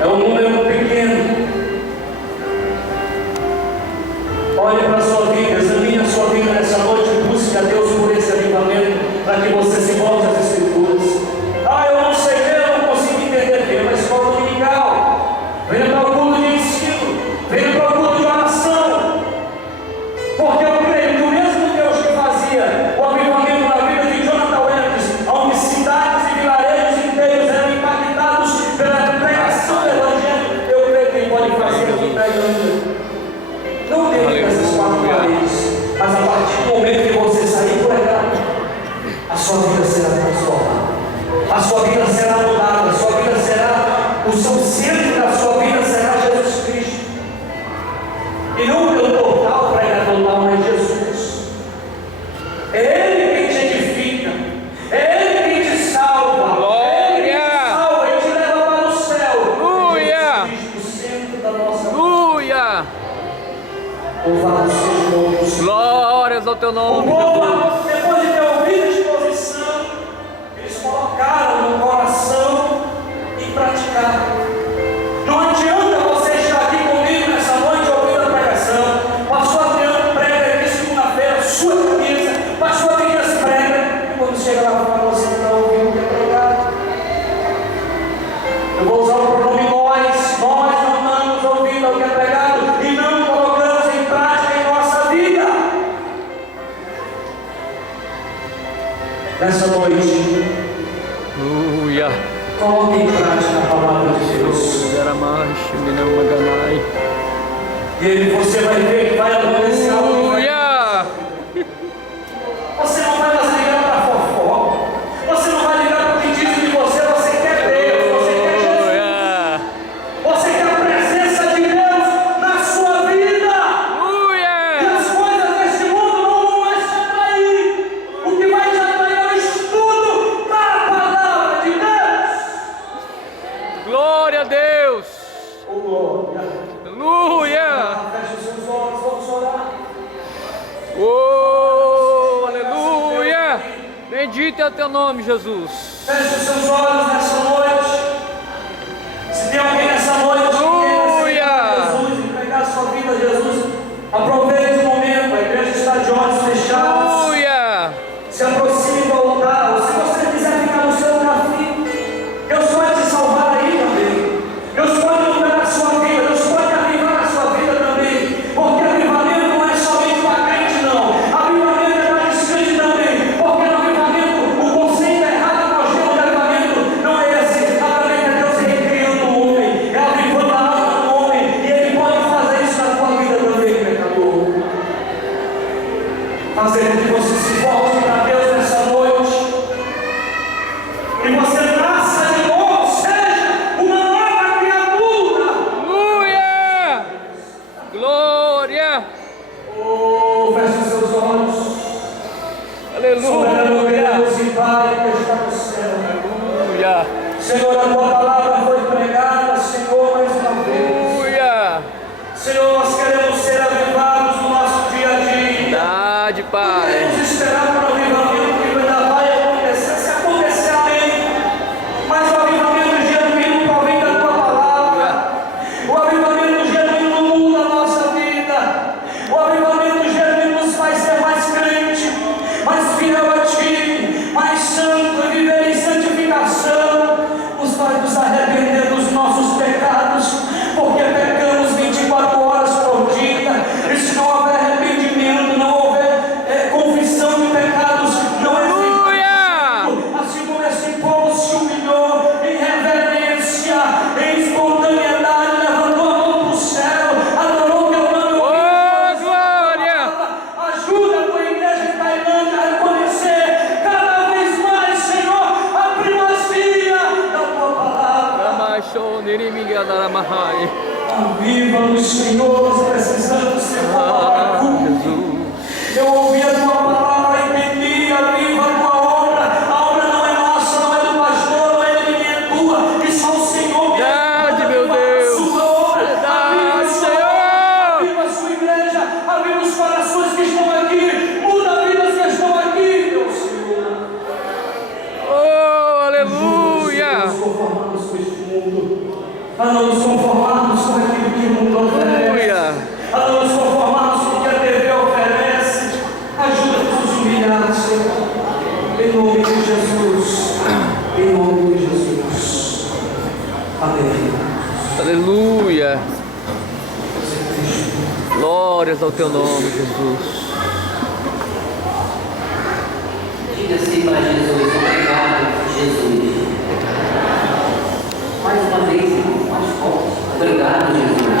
É um número pequeno. Olhe para a sua vida, examine a sua vida nessa noite e busque a Deus por esse avivamento, para que você se volte às Escrituras. Eu não sei ver, eu não consigo entender. Venha para a escola dominical, venha para o culto de ensino, venha para o culto de oração, porque eu creio que o mesmo Deus que fazia o avivamento na vida de Jonathan Edwards, onde cidades e vilarejos inteiros eram impactados pela pregação do Evangelho, eu creio que Ele pode fazer aqui para ele. Não dentro dessas quatro paredes, mas a partir do momento que você sair por ela, a sua vida será transformada, a sua vida será mudada, a sua vida será, o seu centro da sua vida será Jesus Cristo, e não pelo portal pregador, mas Jesus. É Ele quem te edifica, é Ele quem te salva, é Ele quem te salva e te leva para o céu. Jesus Cristo, o centro da nossa vida. Louvado seja o nome do Senhor. Glórias ao teu nome. O povo, depois de ter ouvido a exposição, eles colocaram no coração e praticaram. Não adianta você estar aqui comigo nessa noite ouvindo a pregação. Pastor Adriano prega aqui segunda-feira, sua camisa, pastor Adriano prega, e quando chega lá fora você não está ouvindo o que é pregado. Eu vou usar o pronome nós não estamos ouvindo o que é pregado e não colocamos em prática em nossa vida. Nessa noite, coloque em prática a palavra de Deus. E aí você vai ver que vai acontecer algo. Você não vai mais ligar para a fofoca. Você não vai ligar para o que dizem de você. Você quer Deus, você quer Jesus. Você quer a presença de Deus na sua vida. E as coisas deste mundo não vão mais te atrair. O que vai te atrair é o estudo da palavra de Deus. Glória a Deus. Glória. Aleluia. Feche os seus olhos, vamos orar. Oh, aleluia. Bendito é o teu nome, Jesus. Feche os seus olhos nessa noite. Se tem alguém nessa noite que quer Jesus, entregar a sua vida a Jesus, aproveite o momento. A igreja está de olhos fechados. Se aproxime do altar. Ou se você quiser ficar no seu lugar, Deus pode te salvar aí também. Deus pode mudar a sua vida. Deus pode avivar a sua vida também. Porque avivamento não é somente para crente, não. Avivamento é para descrente também. Porque no avivamento, o conceito errado que nós temos de avivamento não é esse. Avivamento é Deus recriando o homem, é avivando a alma do homem. E Ele pode fazer isso na tua vida também, pecador. Fazer com que você se volte para Deus nessa noite. E você nasça de novo, seja uma nova criatura. Aleluia. Glória. Oh, feche os seus olhos. Aleluia. Soberano Deus e Pai que está no céu. Aleluia. Senhor, a tua palavra foi pregada, Senhor, mais uma vez. Aleluia. Senhor, nós queremos ser avivados no nosso dia a dia. Verdade, Pai. Queremos esperar para o avivamento que ainda vai acontecer, se acontecer, amém. Mas o avivamento genuíno provém da tua palavra. O avivamento genuíno muda a nossa vida. O avivamento genuíno nos faz ser mais crente, mais fiel a ti, mais santo e viver em santificação. Nos faz nos arrepender dos nossos pecados, porque pecamos 24 horas por dia. E se não houver arrependimento, não houver confissão de pecados, não existe. Assim como esse povo se humilhou em reverência, em espontaneidade, levantou a mão para o céu, adorou teu nome. Glória. Ajuda a tua igreja em Tailândia a reconhecer cada vez mais, Senhor, a primazia da tua palavra. Aviva-nos, Senhor, nós precisamos ser palavra. Eu ouvi a tua palavra e entendi, aviva a tua obra. A obra não é nossa, não é do pastor, não é de ninguém, é tua. E só o Senhor que Verdade, meu Deus. Sua obra. Aviva a Verdade, sua obra, aviva a sua igreja, aviva os corações que estão aqui, muda vidas que estão aqui, meu Senhor. Oh, aleluia. Nós conformamos com este mundo. a não nos conformarmos com aquilo que o mundo oferece, Aleluia. a não nos conformarmos com o que a TV oferece. Ajuda-nos a nos humilhar, Senhor, em nome de Jesus, em nome de Jesus. Amém. Aleluia. Glórias ao teu nome, Jesus.